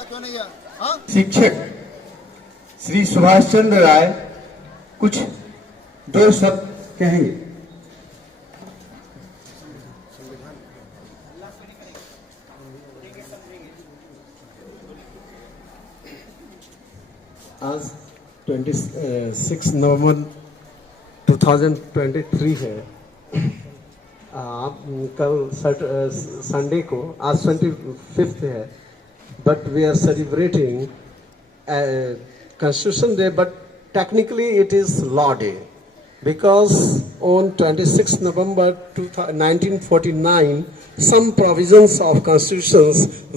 शिक्षक श्री सुभाष चंद्र राय कुछ दो शब्द कहेंगे। आज 26 नवंबर 2023 है। कल संडे को आज 25th है, but we are celebrating Constitution Day, but technically it is Law Day, because on 26 November 1949 some provisions of constitutions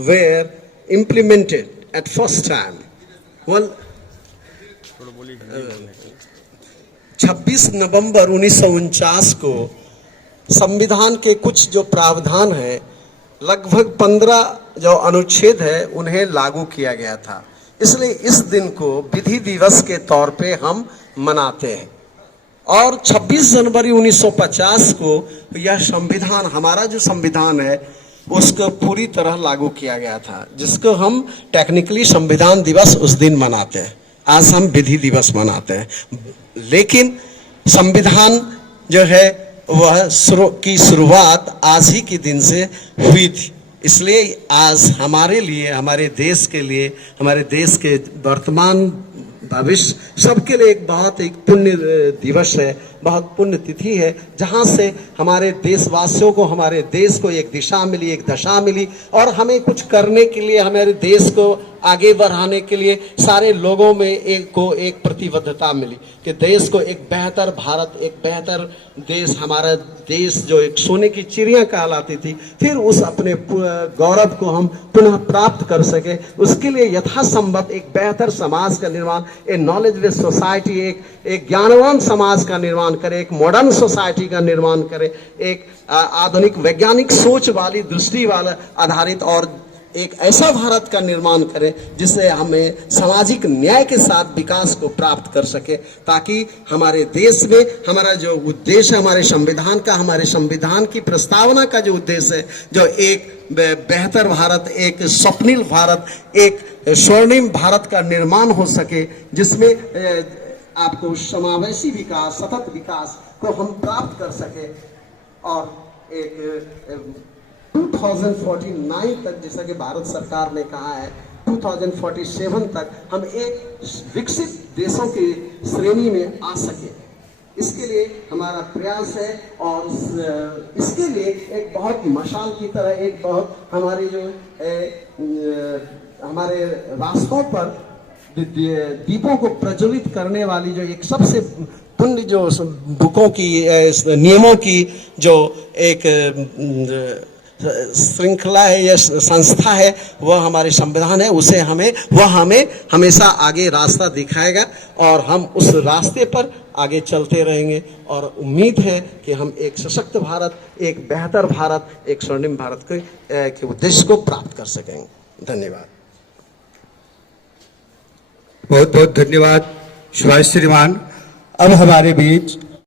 were implemented at first time. 26 नवंबर 1949 को संविधान के कुछ जो प्रावधान है, लगभग 15 जो अनुच्छेद है उन्हें लागू किया गया था। इसलिए इस दिन को विधि दिवस के तौर पे हम मनाते हैं। और 26 जनवरी 1950 को यह संविधान, हमारा जो संविधान है, उसको पूरी तरह लागू किया गया था, जिसको हम टेक्निकली संविधान दिवस उस दिन मनाते हैं। आज हम विधि दिवस मनाते हैं, लेकिन संविधान जो है वह की शुरुआत आज ही के दिन से हुई थी। इसलिए आज हमारे लिए, हमारे देश के लिए, हमारे देश के वर्तमान भविष्य सबके लिए एक बहुत एक पुण्य दिवस है, बहुत पुण्य तिथि है, जहाँ से हमारे देशवासियों को, हमारे देश को एक दिशा मिली, एक दशा मिली, और हमें कुछ करने के लिए, हमारे देश को आगे बढ़ाने के लिए सारे लोगों में एक प्रतिबद्धता मिली कि देश को एक बेहतर भारत, एक बेहतर देश, हमारा देश जो एक सोने की चिड़िया कहलाती थी, फिर उस अपने गौरव को हम पुनः प्राप्त कर सके। उसके लिए यथासंभव एक बेहतर समाज का निर्माण, एक नॉलेज बेस्ड सोसाइटी, एक ज्ञानवान समाज का निर्माण करे, एक मॉडर्न सोसाइटी का निर्माण करे, एक आधुनिक वैज्ञानिक सोच वाली, दृष्टि वाला आधारित, और एक ऐसा भारत का निर्माण करें जिससे हमें सामाजिक न्याय के साथ विकास को प्राप्त कर सके, ताकि हमारे देश में हमारा जो उद्देश्य, हमारे संविधान का, हमारे संविधान की प्रस्तावना का जो उद्देश्य है, जो एक बेहतर भारत, एक स्वप्निल भारत, एक स्वर्णिम भारत का निर्माण हो सके, जिसमें आपको समावेशी विकास, सतत विकास को हम प्राप्त कर सके, और एक 2049 तक, जैसा कि भारत सरकार ने कहा है, 2047 तक हम एक विकसित देशों की श्रेणी में आ सके, इसके लिए हमारा प्रयास है। और इसके लिए एक बहुत मशाल की तरह, एक बहुत हमारी जो हमारे रास्तों पर दीपों को प्रज्वलित करने वाली जो एक सबसे पुण्य जो बुकों की, नियमों की जो एक श्रृंखला है या संस्था है, वह हमारे संविधान है। उसे वह हमें हमेशा आगे रास्ता दिखाएगा, और हम उस रास्ते पर आगे चलते रहेंगे, और उम्मीद है कि हम एक सशक्त भारत, एक बेहतर भारत, एक स्वर्णिम भारत के उद्देश्य को प्राप्त कर सकेंगे। धन्यवाद। बहुत बहुत धन्यवाद सुभाष श्रीमान। अब हमारे बीच